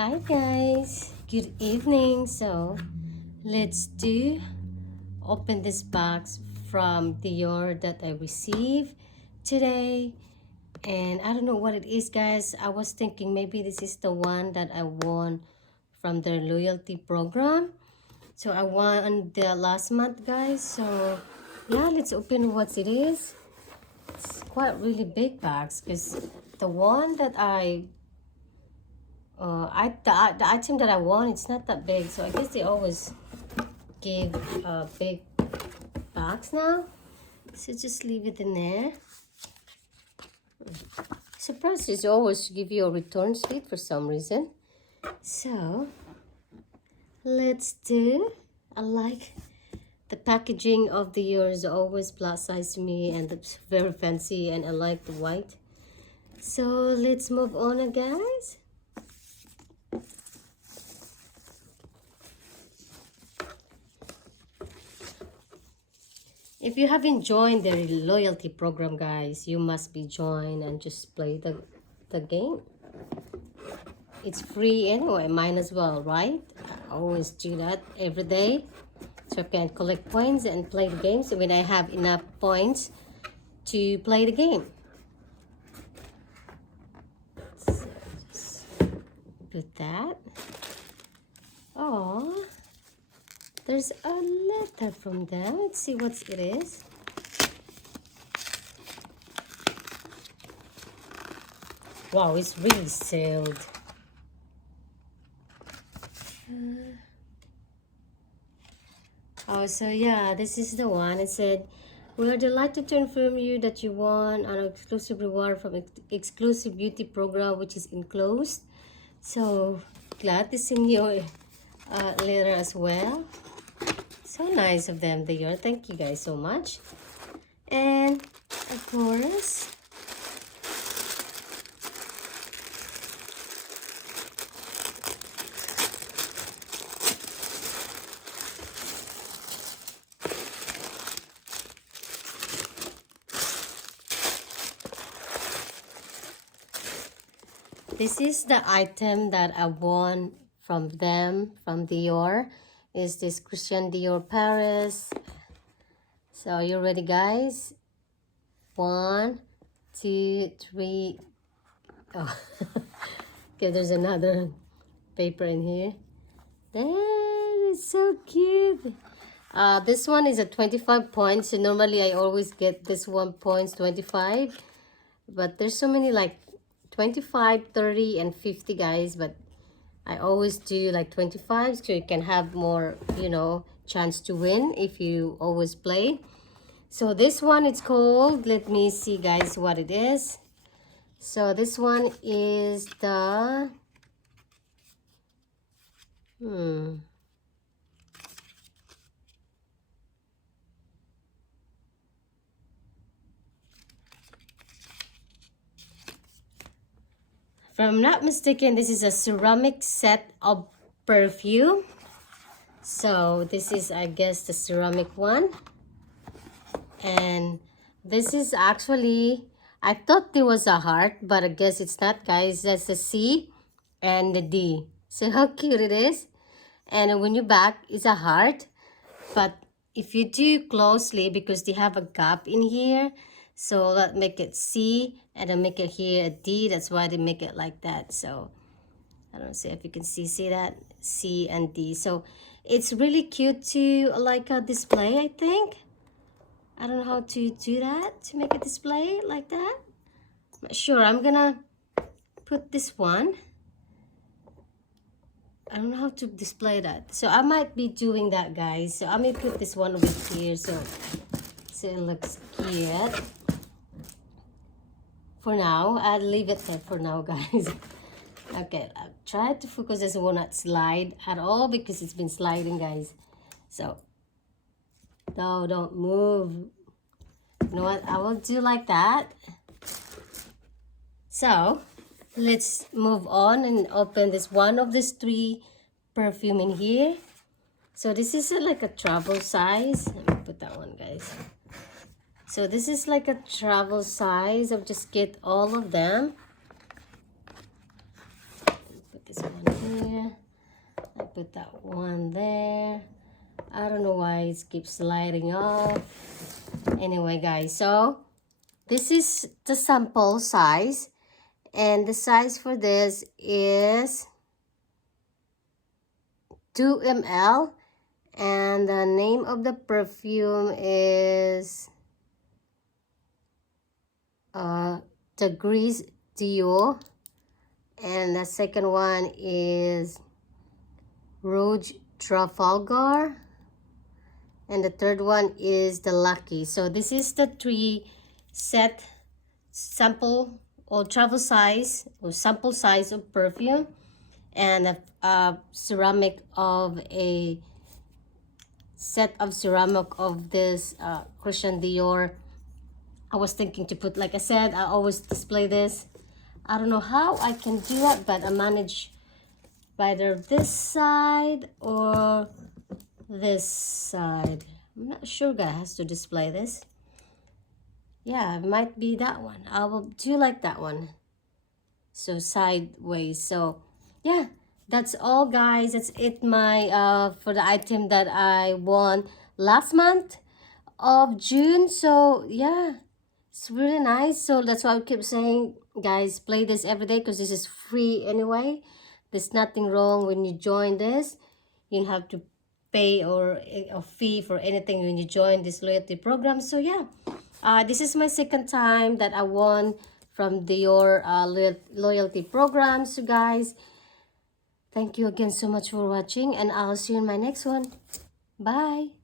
Hi guys, good evening. So let's open this box from Dior that I received today. And I don't know what it is, guys. I was thinking maybe this is the one that I won from their loyalty program. So I won the last month, guys. So yeah, let's open what it is. It's quite really big box because the one that the item that I want, it's not that big, so I guess they always give a big box now. So just leave it in there. Surprised they always give you a return slip for some reason. So let's do. I like the packaging of the yours always plus size to me, and it's very fancy, and I like the white. So let's move on, guys. If you haven't joined the loyalty program, guys, you must be joined and just play the game. It's free anyway, mine as well, right? I always do that every day so I can collect points and play the game. So when I have enough points to play the game. So just put that. Oh. There's a letter from them. Let's see what it is. Wow, it's really sealed. So yeah, this is the one. It said, "We are delighted to inform you that you won an exclusive reward from exclusive beauty program, which is enclosed." So glad to send you a letter as well. So nice of them, Dior. Thank you guys so much. And of course, this is the item that I won from them, from Dior. Is this Christian Dior Paris. So you ready, guys? 1, 2, 3. Oh, okay, there's another paper in here. That is so cute. This one is at 25 points. So normally I always get this one points 25. But there's so many like 25, 30, and 50, guys. But I always do like 25 so you can have more, chance to win if you always play. So this one, it's called, let me see, guys, what it is. So this one is the, if I'm not mistaken, this is a ceramic set of perfume. So this is, I guess, the ceramic one. And this is actually, I thought there was a heart, but I guess it's not, guys. That's the C and the D. So how cute it is. And when you back, it's a heart. But if you do closely, because they have a gap in here, so that make it C, and then make it here a D. That's why they make it like that. So I don't see if you can see that, C and D. So it's really cute to like a display, I think. I don't know how to do that, to make a display like that. I'm not sure. I'm gonna put this one. I don't know how to display that. So I might be doing that, guys. So I may put this one over here so it looks cute. For now, I'll leave it there for now, guys. Okay, I'll try to focus. This will not slide at all because it's been sliding, guys. So, no, don't move. You know what? I will do like that. So, let's move on and open this one of these 3 perfume in here. So this is like a travel size. Let me put that one, guys. So this is like a travel size. I'll just get all of them. Put this one put that one there. I don't know why it keeps sliding off. Anyway, guys, so this is the sample size, and the size for this is 2 ml, and the name of the perfume is the Grease Dior, and the second one is Rouge Trafalgar, and the third one is the Lucky. So this is the 3 set sample or travel size or sample size of perfume, and a ceramic of a set of ceramic of this Christian Dior. I was thinking to put, like I said, I always display this. I don't know how I can do it, but I manage either this side or this side. I'm not sure, guys, to display this. Yeah, it might be that one. I will do like that one. So sideways. So yeah, that's all, guys. That's it, my for the item that I won last month of June. So yeah, it's really nice. So that's why I keep saying, guys, play this every day because this is free anyway. There's nothing wrong when you join this. You don't have to pay or a fee for anything when you join this loyalty program. So yeah, this is my second time that I won from Dior loyalty program. So guys, thank you again so much for watching, and I'll see you in my next one. Bye.